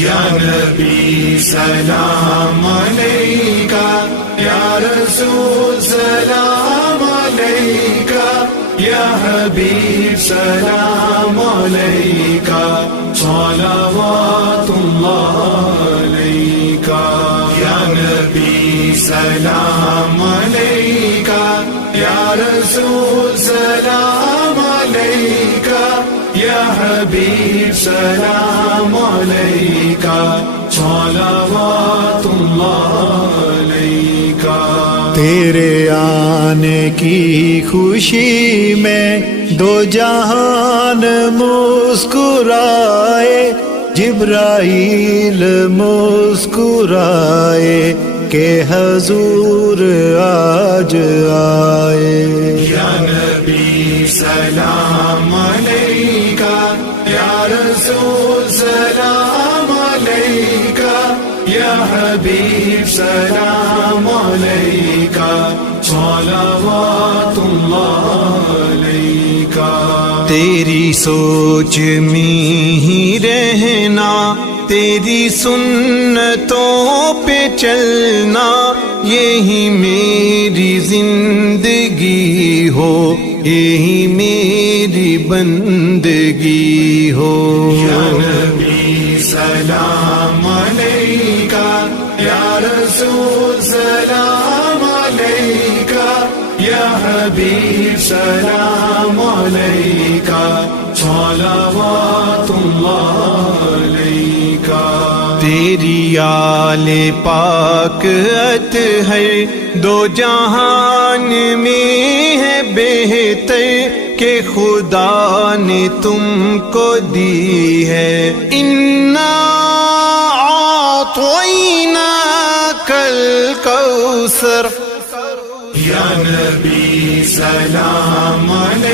یا نبی سلام علیکہ، یا رسول سلام علیکہ، یا حبیب سلام علیکہ، صلوات اللہ علیکہ۔ یا نبی سلام علیکہ، یا رسول سلام علیکہ، یا حبیب سلام علیکہ، صلوات اللہ علیکہ۔ تیرے آنے کی خوشی میں دو جہان مسکرائے، جبرائیل مسکرائے کہ حضور آج آئے۔ یا نبی سلام علیکہ، یا رسول سلام علیکہ، یا حبیب سلام علیکہ، صلوات اللہ علیکہ۔ تیری سوچ میں ہی رہنا، تیری سنتوں پہ چلنا، یہی میری زندگی ہو، یہی میری بندگی ہو۔ یا نبی سلام علیکہ، یا رسول سلام علیکہ، یا حبیب سلام علیکہ، صلوات اللہ علیکہ۔ تیری آل پاک اطہر دو جہان میں ہے بہتر، کہ خدا نے تم کو دی ہے۔ انا اعطیناک الکوثر۔ یا نبی سلام علیکہ۔